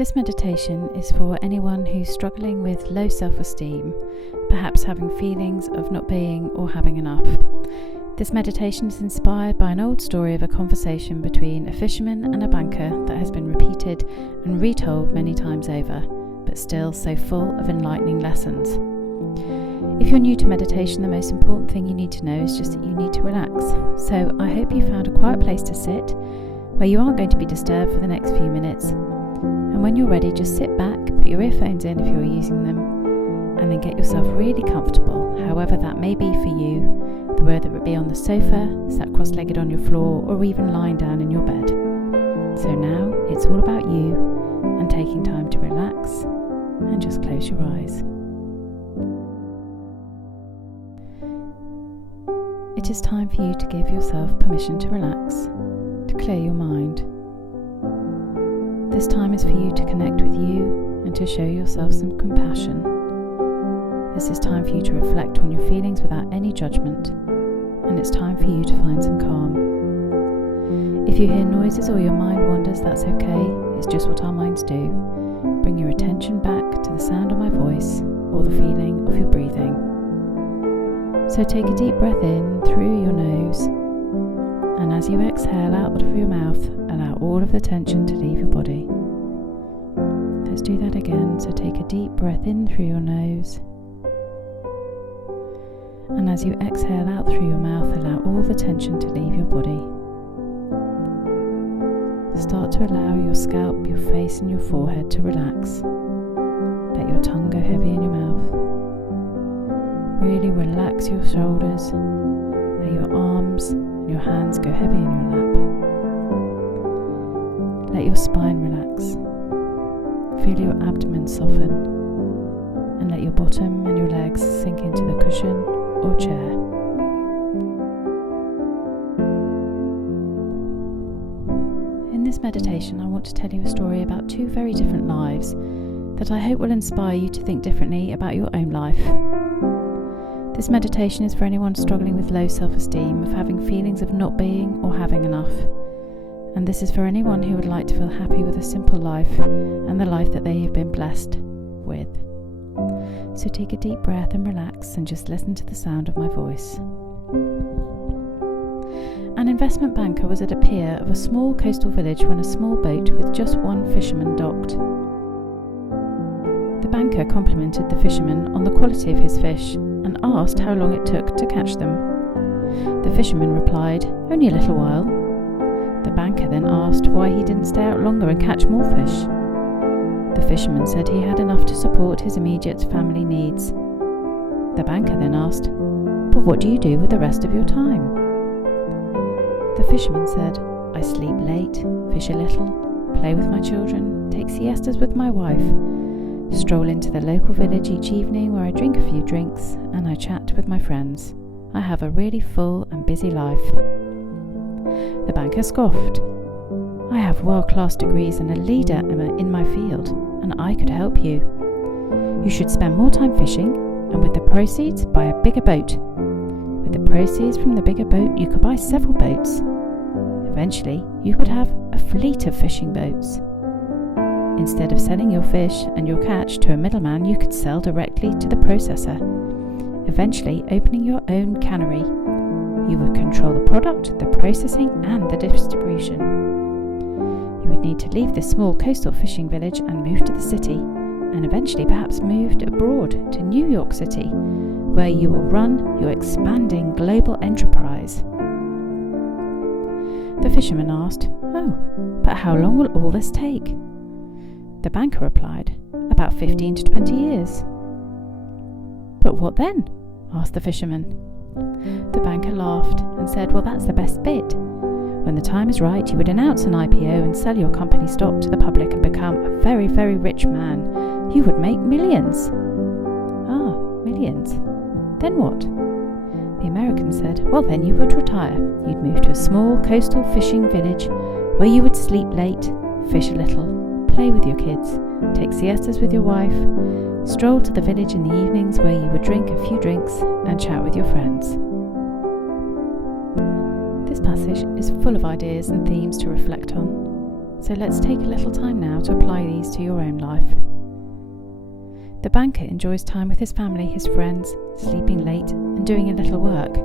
This meditation is for anyone who's struggling with low self-esteem, perhaps having feelings of not being or having enough. This meditation is inspired by an old story of a conversation between a fisherman and a banker that has been repeated and retold many times over, but still so full of enlightening lessons. If you're new to meditation, the most important thing you need to know is just that you need to relax. So I hope you found a quiet place to sit, where you aren't going to be disturbed for the next few minutes. And when you're ready, just sit back, put your earphones in if you're using them, and then get yourself really comfortable, however that may be for you, whether it be on the sofa, sat cross-legged on your floor, or even lying down in your bed. So now it's all about you and taking time to relax and just close your eyes. It is time for you to give yourself permission to relax, to clear your mind. This time is for you to connect with you and to show yourself some compassion. This is time for you to reflect on your feelings without any judgment, and it's time for you to find some calm. If you hear noises or your mind wanders, that's okay. It's just what our minds do. Bring your attention back to the sound of my voice or the feeling of your breathing. So take a deep breath in through your nose, and as you exhale out of your mouth, allow all of the tension to leave your body. Let's do that again. So take a deep breath in through your nose, and as you exhale out through your mouth, allow all the tension to leave your body. Start to allow your scalp, your face and your forehead to relax. Let your tongue go heavy in your mouth. Really relax your shoulders. Let your arms and your hands go heavy in your lap. Let your spine relax. Feel your abdomen soften, and let your bottom and your legs sink into the cushion or chair. In this meditation, I want to tell you a story about two very different lives that I hope will inspire you to think differently about your own life. This meditation is for anyone struggling with low self-esteem, of having feelings of not being or having enough. And this is for anyone who would like to feel happy with a simple life and the life that they have been blessed with. So take a deep breath and relax and just listen to the sound of my voice. An investment banker was at a pier of a small coastal village when a small boat with just one fisherman docked. The banker complimented the fisherman on the quality of his fish and asked how long it took to catch them. The fisherman replied, "Only a little while." The banker then asked why he didn't stay out longer and catch more fish. The fisherman said he had enough to support his immediate family needs. The banker then asked, "But what do you do with the rest of your time?" The fisherman said, "I sleep late, fish a little, play with my children, take siestas with my wife, stroll into the local village each evening where I drink a few drinks and I chat with my friends. I have a really full and busy life." The banker scoffed. "I have world-class degrees and a leader in my field, and I could help you. You should spend more time fishing, and with the proceeds, buy a bigger boat. With the proceeds from the bigger boat, you could buy several boats. Eventually, you could have a fleet of fishing boats. Instead of selling your fish and your catch to a middleman, you could sell directly to the processor, eventually opening your own cannery. You would control the product, the processing, and the distribution. You would need to leave this small coastal fishing village and move to the city, and eventually perhaps move abroad to New York City, where you will run your expanding global enterprise." The fisherman asked, "Oh, but how long will all this take?" The banker replied, "About 15 to 20 years. "But what then?" asked the fisherman. The banker laughed and said, "Well, that's the best bit. When the time is right, you would announce an IPO and sell your company stock to the public and become a very, very rich man. You would make millions." "Ah, millions. Then what?" The American said, "Well, then you would retire. You'd move to a small coastal fishing village where you would sleep late, fish a little, play with your kids, take siestas with your wife, stroll to the village in the evenings where you would drink a few drinks and chat with your friends." This passage is full of ideas and themes to reflect on. So let's take a little time now to apply these to your own life. The banker enjoys time with his family, his friends, sleeping late, and doing a little work.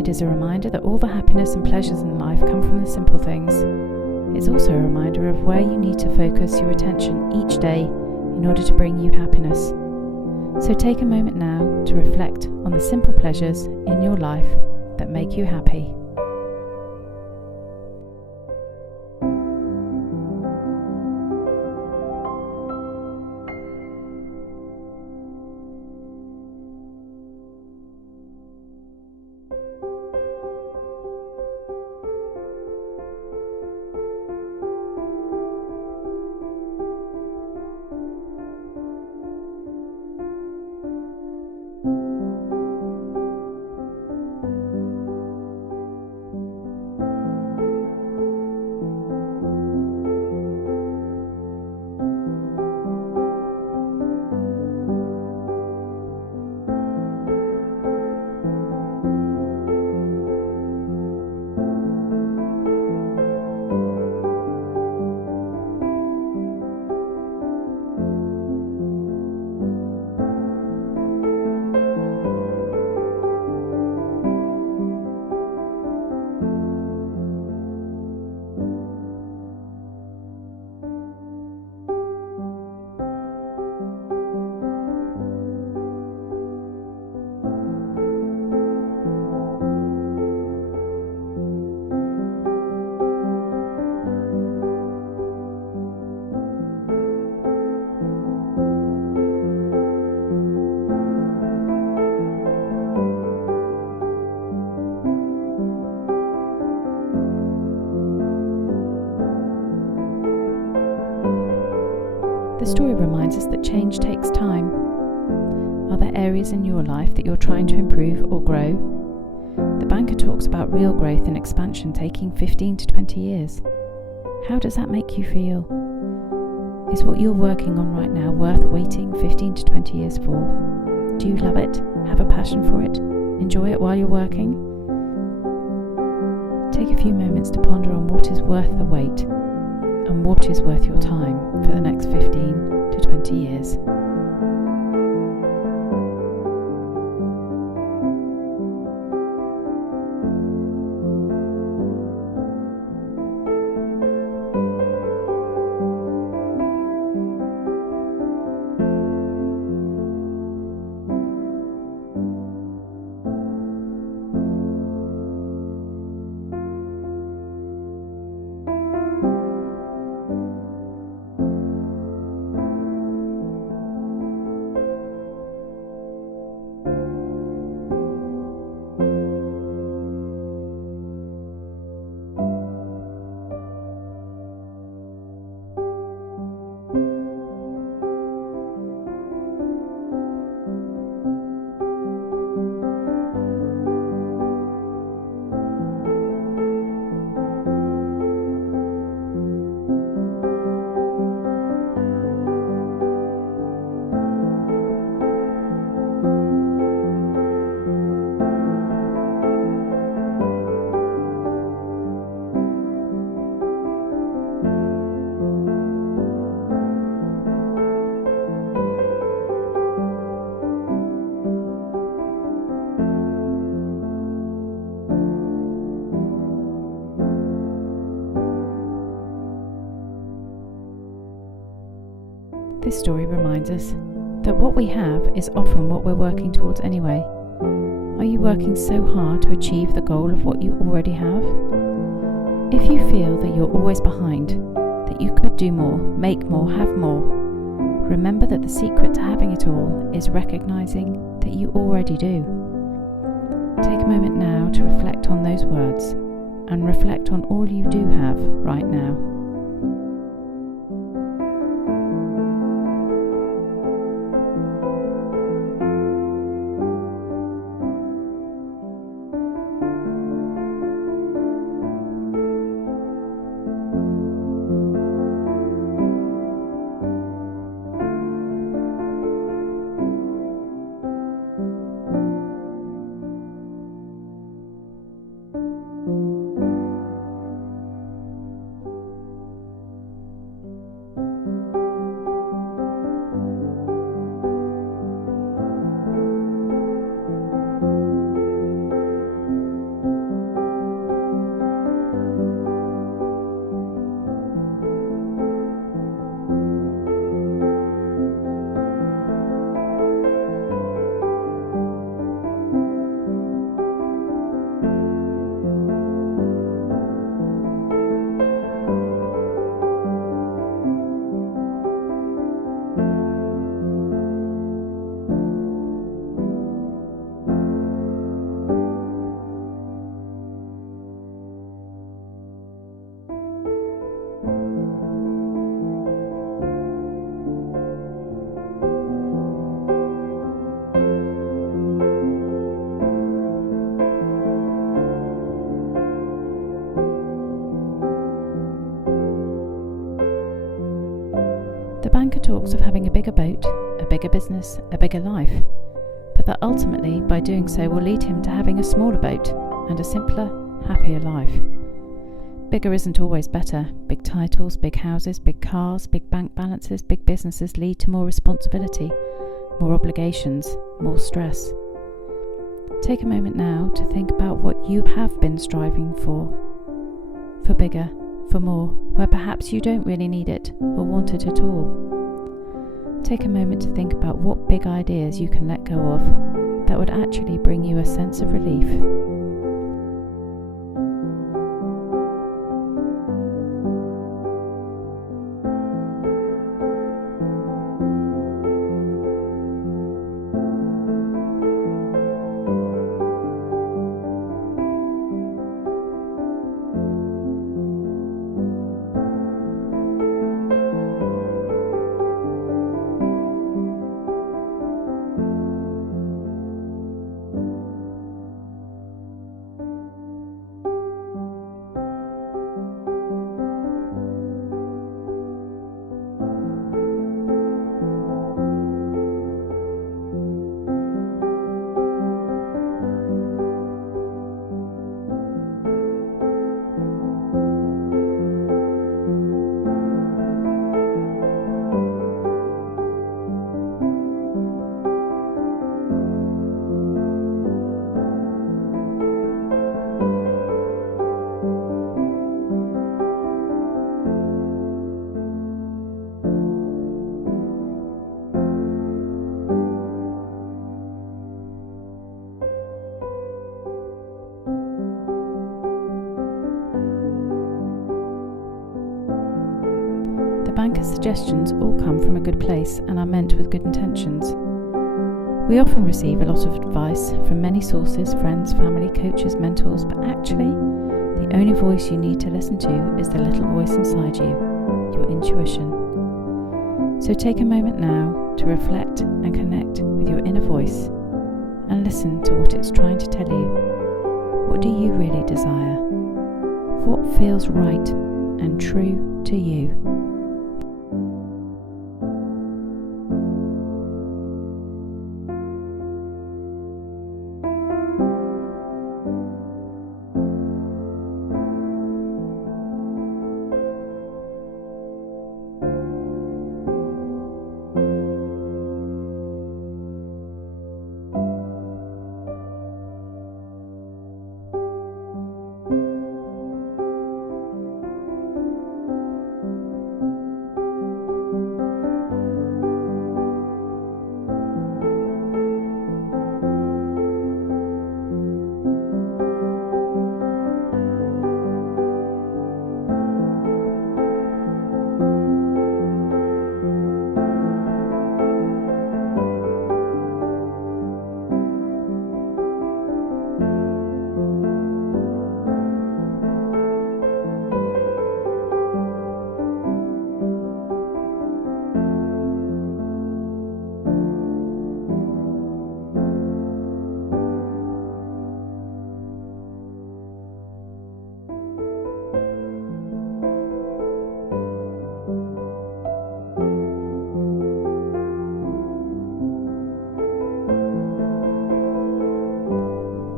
It is a reminder that all the happiness and pleasures in life come from the simple things. It's also a reminder of where you need to focus your attention each day in order to bring you happiness. So take a moment now to reflect on the simple pleasures in your life that make you happy. The story reminds us that change takes time. Are there areas in your life that you're trying to improve or grow? The banker talks about real growth and expansion taking 15 to 20 years. How does that make you feel? Is what you're working on right now worth waiting 15 to 20 years for? Do you love it? Have a passion for it? Enjoy it while you're working? Take a few moments to ponder on what is worth the wait and what is worth your time for the next 15 to 20 years. This story reminds us that what we have is often what we're working towards anyway. Are you working so hard to achieve the goal of what you already have? If you feel that you're always behind, that you could do more, make more, have more, remember that the secret to having it all is recognizing that you already do. Take a moment now to reflect on those words and reflect on all you do have right now. banker talks of having a bigger boat, a bigger business, a bigger life, but that ultimately, by doing so, will lead him to having a smaller boat and a simpler, happier life. Bigger isn't always better. Big titles, big houses, big cars, big bank balances, big businesses lead to more responsibility, more obligations, more stress. Take a moment now to think about what you have been striving for bigger, for more, where perhaps you don't really need it or want it at all. Take a moment to think about what big ideas you can let go of that would actually bring you a sense of relief. Banker's suggestions all come from a good place and are meant with good intentions. We often receive a lot of advice from many sources, friends, family, coaches, mentors, but actually, the only voice you need to listen to is the little voice inside you, your intuition. So take a moment now to reflect and connect with your inner voice and listen to what it's trying to tell you. What do you really desire? What feels right and true to you?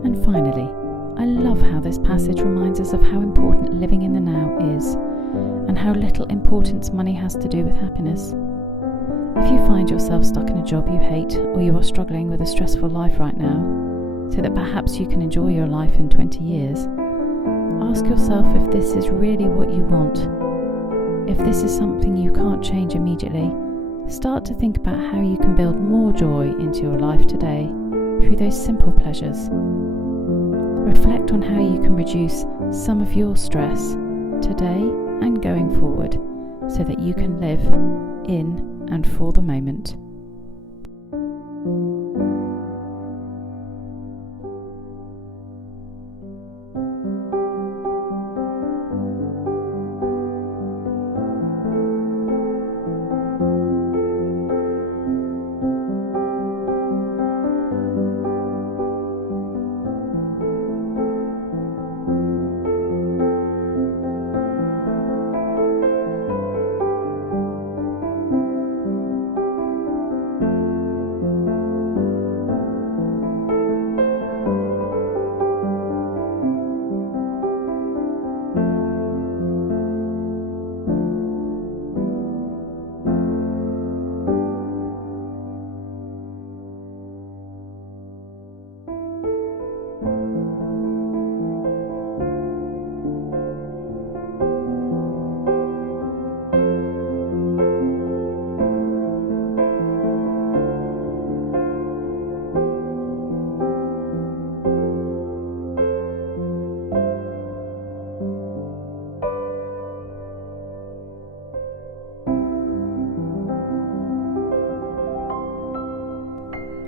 And finally, I love how this passage reminds us of how important living in the now is, and how little importance money has to do with happiness. If you find yourself stuck in a job you hate, or you are struggling with a stressful life right now, so that perhaps you can enjoy your life in 20 years, ask yourself if this is really what you want. If this is something you can't change immediately, start to think about how you can build more joy into your life today through those simple pleasures. Reflect on how you can reduce some of your stress today and going forward so that you can live in and for the moment.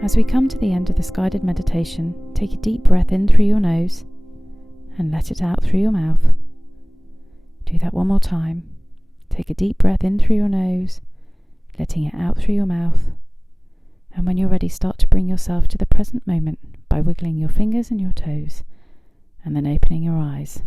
As we come to the end of this guided meditation, take a deep breath in through your nose and let it out through your mouth. Do that one more time. Take a deep breath in through your nose, letting it out through your mouth. And when you're ready, start to bring yourself to the present moment by wiggling your fingers and your toes, and then opening your eyes.